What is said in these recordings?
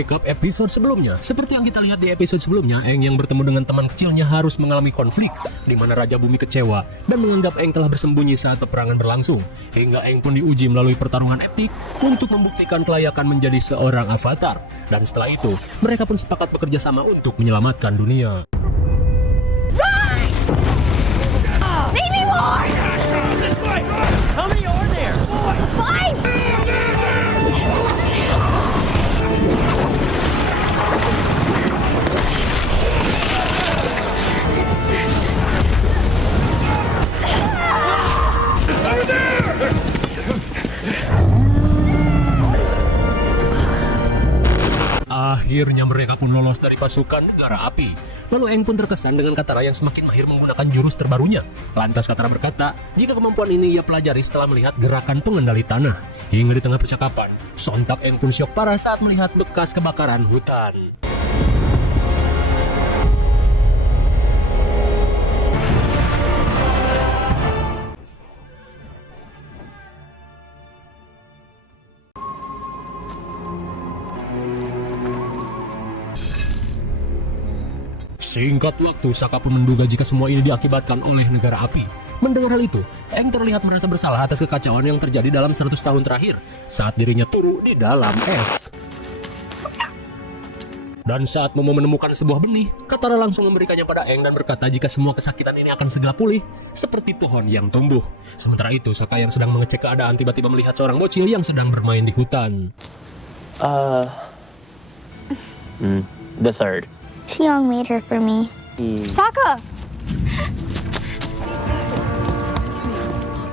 merekap episode sebelumnya. Seperti yang kita lihat di episode sebelumnya, Aang yang bertemu dengan teman kecilnya harus mengalami konflik, di mana Raja Bumi kecewa dan menganggap Aang telah bersembunyi saat peperangan berlangsung. Hingga Aang pun diuji melalui pertarungan epik untuk membuktikan kelayakan menjadi seorang avatar. Dan setelah itu, mereka pun sepakat bekerja sama untuk menyelamatkan dunia. Maybe more! How many are there? 5! Akhirnya mereka pun lolos dari pasukan negara api. Lalu Aang pun terkesan dengan Katara yang semakin mahir menggunakan jurus terbarunya. Lantas Katara berkata, jika kemampuan ini ia pelajari setelah melihat gerakan pengendali tanah. Hingga di tengah percakapan, sontak Aang pun syok parah saat melihat bekas kebakaran hutan. Singkat waktu, Sokka pun menduga jika semua ini diakibatkan oleh negara api. Mendengar hal itu, Aang terlihat merasa bersalah atas kekacauan yang terjadi dalam 100 tahun terakhir saat dirinya turun di dalam es. Dan saat mau menemukan sebuah benih, Katara langsung memberikannya pada Aang dan berkata jika semua kesakitan ini akan segera pulih seperti pohon yang tumbuh. Sementara itu, Sokka yang sedang mengecek keadaan tiba-tiba melihat seorang bocil yang sedang bermain di hutan. The third. Xiong made her for me. Sokka!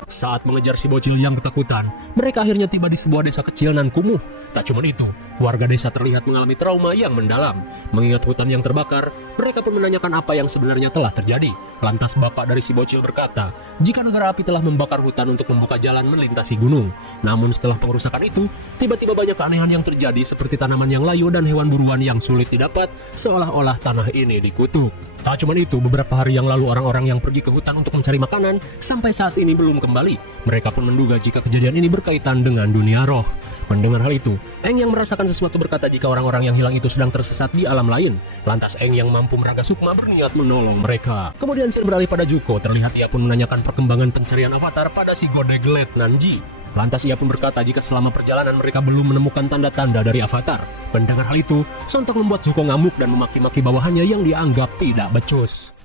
Saat mengejar si bocil yang ketakutan, mereka akhirnya tiba di sebuah desa kecil nan kumuh. Tak cuma itu, warga desa terlihat mengalami trauma yang mendalam. Mengingat hutan yang terbakar, mereka pun menanyakan apa yang sebenarnya telah terjadi. Lantas bapak dari si bocil berkata, jika negara api telah membakar hutan untuk membuka jalan melintasi gunung. Namun setelah pengerusakan itu, tiba-tiba banyak keanehan yang terjadi seperti tanaman yang layu dan hewan buruan yang sulit didapat, seolah-olah tanah ini dikutuk. Tak cuma itu, beberapa hari yang lalu orang-orang yang pergi ke hutan untuk mencari makanan sampai saat ini belum kembali. Mereka pun menduga jika kejadian ini berkaitan dengan dunia roh. Mendengar hal itu, Aang yang merasakan sesuatu berkata jika orang-orang yang hilang itu sedang tersesat di alam lain. Lantas Aang yang mampu meraga sukma berniat menolong mereka. Kemudian scene beralih pada Zuko, terlihat ia pun menanyakan perkembangan pencarian avatar pada si Godek Letnan Ji. Lantas ia pun berkata jika selama perjalanan mereka belum menemukan tanda-tanda dari avatar. Mendengar hal itu, sontak membuat Zuko ngamuk dan memaki-maki bawahannya yang dianggap tidak becus.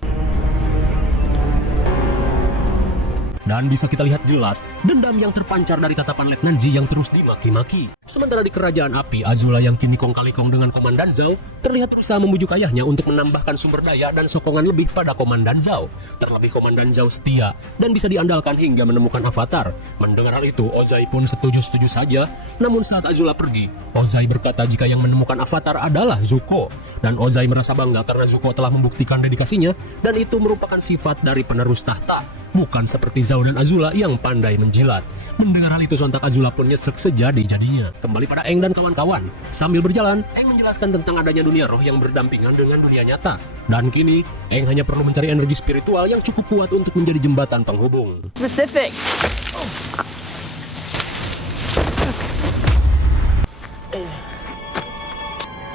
Dan bisa kita lihat jelas dendam yang terpancar dari tatapan Letnan Ji yang terus dimaki-maki. Sementara di kerajaan api, Azula yang kini kong kali kong dengan Komandan Zhao terlihat berusaha membujuk ayahnya untuk menambahkan sumber daya dan sokongan lebih pada Komandan Zhao. Terlebih Komandan Zhao setia dan bisa diandalkan hingga menemukan avatar. Mendengar hal itu, Ozai pun setuju-setuju saja. Namun saat Azula pergi, Ozai berkata jika yang menemukan avatar adalah Zuko. Dan Ozai merasa bangga karena Zuko telah membuktikan dedikasinya dan itu merupakan sifat dari penerus tahta. Bukan seperti Zhao dan Azula yang pandai menjilat. Mendengar hal itu sontak Azula pun nyesek sejadi-jadinya. Kembali pada Aang dan kawan-kawan. Sambil berjalan, Aang menjelaskan tentang adanya dunia roh yang berdampingan dengan dunia nyata. Dan kini, Aang hanya perlu mencari energi spiritual yang cukup kuat untuk menjadi jembatan penghubung. Specific.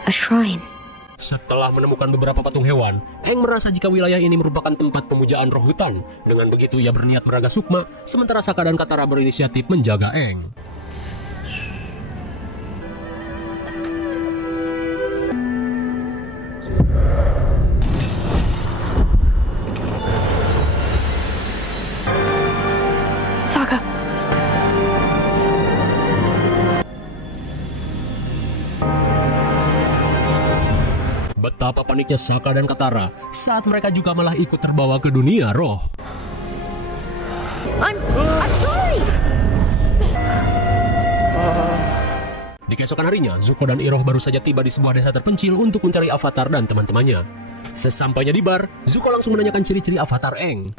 A shrine. Setelah menemukan beberapa patung hewan, Aang merasa jika wilayah ini merupakan tempat pemujaan roh hutan. Dengan begitu ia berniat meraga sukma, sementara Sokka dan Katara berinisiatif menjaga Aang. Sokka. Betapa paniknya Sokka dan Katara saat mereka juga malah ikut terbawa ke dunia roh. I'm sorry! Di keesokan harinya, Zuko dan Iroh baru saja tiba di sebuah desa terpencil untuk mencari avatar dan teman-temannya. Sesampainya di bar, Zuko langsung menanyakan ciri-ciri avatar Aang.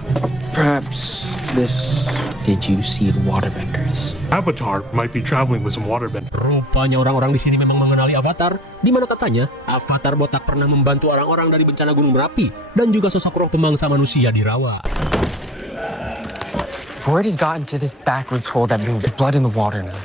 Perhaps this... Did you see the waterbenders? Avatar might be traveling with some waterbenders. Rupanya orang-orang di sini memang mengenali Avatar, di mana katanya Avatar botak pernah membantu orang-orang dari bencana gunung berapi dan juga sosok roh pemangsa manusia di rawa. Word has gotten to this backwards hole that brings blood in the water now.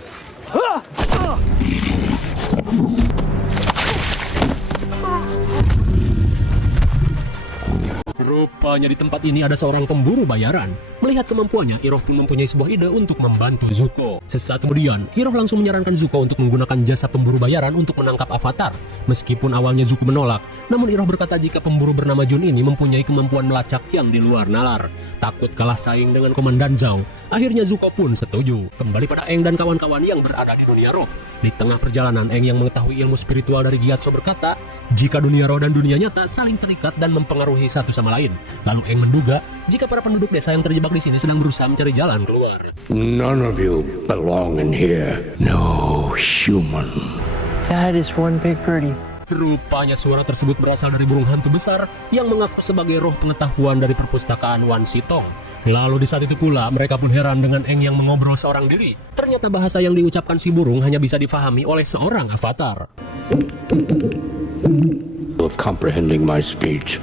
Rupanya di tempat ini ada seorang pemburu bayaran. Melihat kemampuannya, Iroh pun mempunyai sebuah ide untuk membantu Zuko. Sesaat kemudian, Iroh langsung menyarankan Zuko untuk menggunakan jasa pemburu bayaran untuk menangkap Avatar. Meskipun awalnya Zuko menolak, namun Iroh berkata jika pemburu bernama Jun ini mempunyai kemampuan melacak yang di luar nalar. Takut kalah saing dengan Komandan Zhao, akhirnya Zuko pun setuju. Kembali pada Aang dan kawan-kawan yang berada di dunia roh. Di tengah perjalanan, Aang yang mengetahui ilmu spiritual dari Gyatso berkata, jika dunia roh dan dunia nyata saling terikat dan mempengaruhi satu sama lain. Lalu Aang menduga jika para penduduk desa yang terjebak di sini sedang berusaha mencari jalan keluar. None of you belong in here. No human. That is one big birdie. Rupanya suara tersebut berasal dari burung hantu besar yang mengaku sebagai roh pengetahuan dari perpustakaan Wan Sitong. Lalu di saat itu pula mereka pun heran dengan Aang yang mengobrol seorang diri. Ternyata bahasa yang diucapkan si burung hanya bisa difahami oleh seorang avatar. Of comprehending my speech.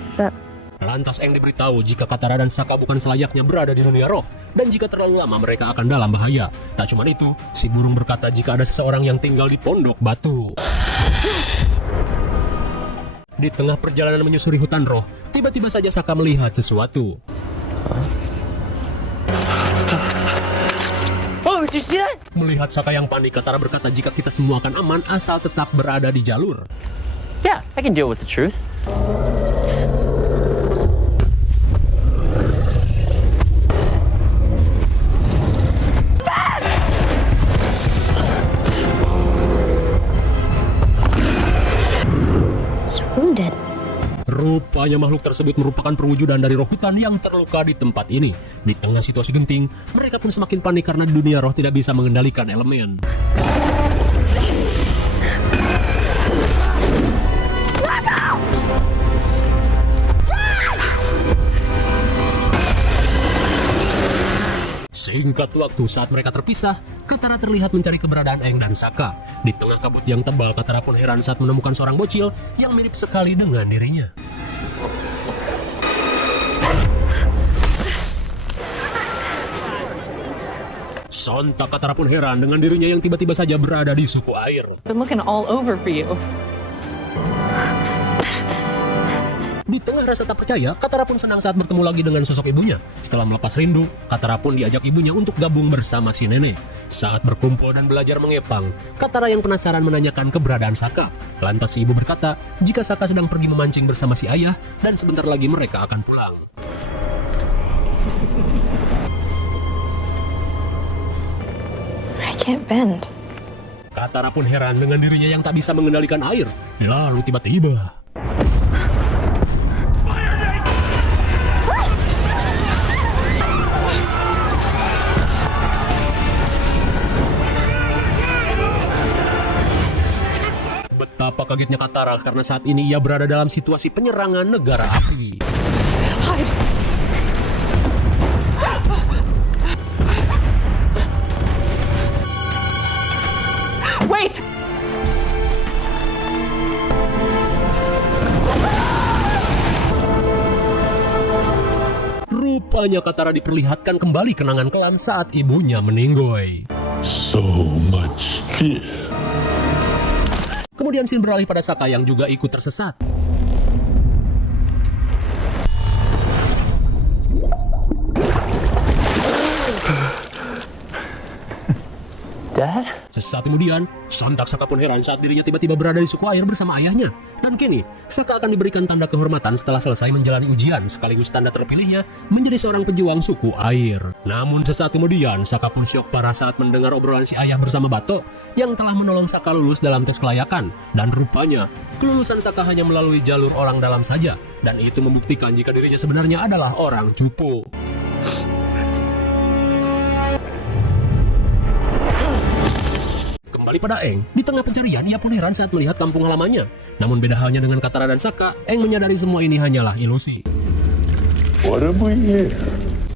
Lantas Aang diberitahu jika Katara dan Sokka bukan selayaknya berada di dunia roh, dan jika terlalu lama mereka akan dalam bahaya. Tak cuma itu, si burung berkata jika ada seseorang yang tinggal di pondok batu. Di tengah perjalanan menyusuri hutan roh, tiba-tiba saja Sokka melihat sesuatu. Oh, did you see that? Melihat Sokka yang panik, Katara berkata jika kita semua akan aman asal tetap berada di jalur. Yeah, I can deal with the truth. It's wounded. Rupanya makhluk tersebut merupakan perwujudan dari roh hutan yang terluka di tempat ini. Di tengah situasi genting, mereka pun semakin panik karena di dunia roh tidak bisa mengendalikan elemen. Singkat waktu saat mereka terpisah, Katara terlihat mencari keberadaan Aang dan Sokka. Di tengah kabut yang tebal, Katara pun heran saat menemukan seorang bocil yang mirip sekali dengan dirinya. Sontak Katara pun heran dengan dirinya yang tiba-tiba saja berada di suku air. Been looking all over for you. Di tengah rasa tak percaya, Katara pun senang saat bertemu lagi dengan sosok ibunya. Setelah melepas rindu, Katara pun diajak ibunya untuk gabung bersama si nenek. Saat berkumpul dan belajar mengepang, Katara yang penasaran menanyakan keberadaan Sokka. Lantas si ibu berkata, jika Sokka sedang pergi memancing bersama si ayah, dan sebentar lagi mereka akan pulang. I can't bend. Katara pun heran dengan dirinya yang tak bisa mengendalikan air. Lalu tiba-tiba... Betapa kagetnya Katara karena saat ini ia berada dalam situasi penyerangan negara api. Hide. Wait! Rupanya Katara diperlihatkan kembali kenangan kelam saat ibunya meninggoy. So much fear. Kemudian scene beralih pada Sokka yang juga ikut tersesat. Dad? Sesaat kemudian, sontak Sokka pun heran saat dirinya tiba-tiba berada di suku air bersama ayahnya. Dan kini, Sokka akan diberikan tanda kehormatan setelah selesai menjalani ujian sekaligus tanda terpilihnya menjadi seorang pejuang suku air. Namun sesaat kemudian, Sokka pun syok parah saat mendengar obrolan si ayah bersama Bato yang telah menolong Sokka lulus dalam tes kelayakan. Dan rupanya, kelulusan Sokka hanya melalui jalur orang dalam saja. Dan itu membuktikan jika dirinya sebenarnya adalah orang cupu. Kembali pada Aang, di tengah pencarian ia pun heran saat melihat kampung halamannya. Namun beda halnya dengan Katara dan Sokka, Aang menyadari semua ini hanyalah ilusi. What have we here?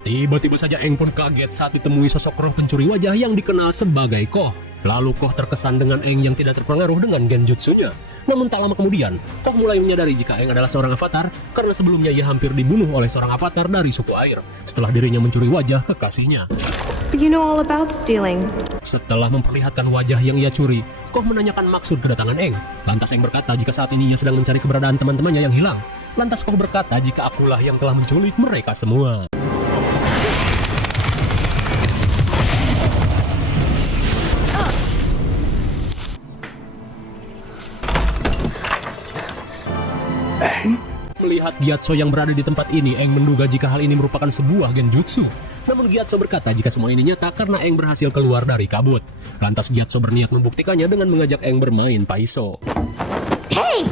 Tiba-tiba saja Aang pun kaget saat ditemui sosok roh pencuri wajah yang dikenal sebagai Koh. Lalu Koh terkesan dengan Aang yang tidak terpengaruh dengan genjutsunya. Namun tak lama kemudian, Koh mulai menyadari jika Aang adalah seorang avatar karena sebelumnya ia hampir dibunuh oleh seorang avatar dari suku air setelah dirinya mencuri wajah kekasihnya. You know all about stealing. Setelah memperlihatkan wajah yang ia curi, Koh menanyakan maksud kedatangan Aang. Lantas Aang berkata jika saat ini ia sedang mencari keberadaan teman-temannya yang hilang. Lantas Koh berkata jika akulah yang telah menculik mereka semua. Melihat Gyatso yang berada di tempat ini, Aang menduga jika hal ini merupakan sebuah genjutsu. Namun Gyatso berkata jika semua ini nyata karena Aang berhasil keluar dari kabut. Lantas Gyatso berniat membuktikannya dengan mengajak Aang bermain Paiso. Hey!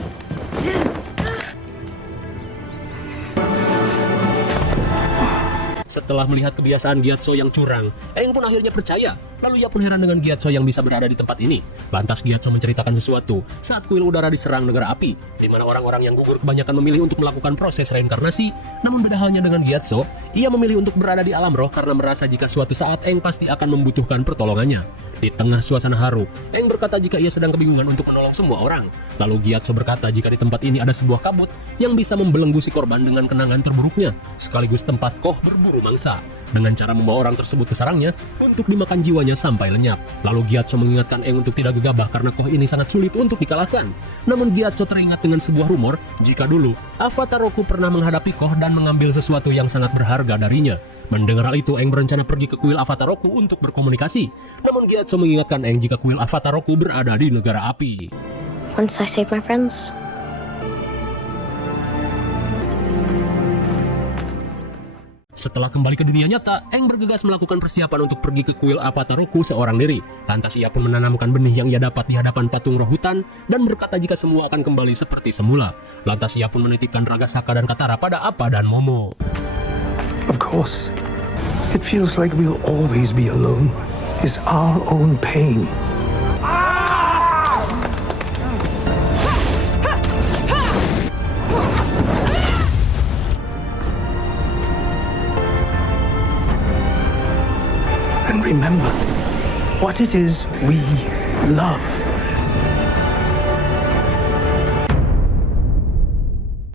Setelah melihat kebiasaan Gyatso yang curang, Aang pun akhirnya percaya. Lalu ia pun heran dengan Gyatso yang bisa berada di tempat ini. Lantas Gyatso menceritakan sesuatu saat kuil udara diserang negara api, di mana orang-orang yang gugur kebanyakan memilih untuk melakukan proses reinkarnasi. Namun beda halnya dengan Gyatso, ia memilih untuk berada di alam roh karena merasa jika suatu saat Aang pasti akan membutuhkan pertolongannya. Di tengah suasana haru, Aang berkata jika ia sedang kebingungan untuk menolong semua orang. Lalu Gyatso berkata jika di tempat ini ada sebuah kabut yang bisa membelenggu si korban dengan kenangan terburuknya, sekaligus tempat Koh berburu mangsa, dengan cara membawa orang tersebut ke sarangnya untuk dimakan jiwanya sampai lenyap. Lalu Gyatso mengingatkan Aang untuk tidak gegabah karena Koh ini sangat sulit untuk dikalahkan. Namun Gyatso teringat dengan sebuah rumor jika dulu Avatar Roku pernah menghadapi Koh dan mengambil sesuatu yang sangat berharga darinya. Mendengar hal itu, Aang berencana pergi ke kuil Avatar Roku untuk berkomunikasi. Namun Gyatso mengingatkan Aang jika kuil Avatar Roku berada di negara api. Once I save my friends. Setelah kembali ke dunia nyata, Aang bergegas melakukan persiapan untuk pergi ke kuil Avatar Roku seorang diri. Lantas ia pun menanamkan benih yang ia dapat di hadapan patung roh hutan dan berkata jika semua akan kembali seperti semula. Lantas ia pun menitipkan Raga Saka dan Katara pada Appa dan Momo. Of course, it feels like we'll always be alone. It's our own pain. And remember what it is we love.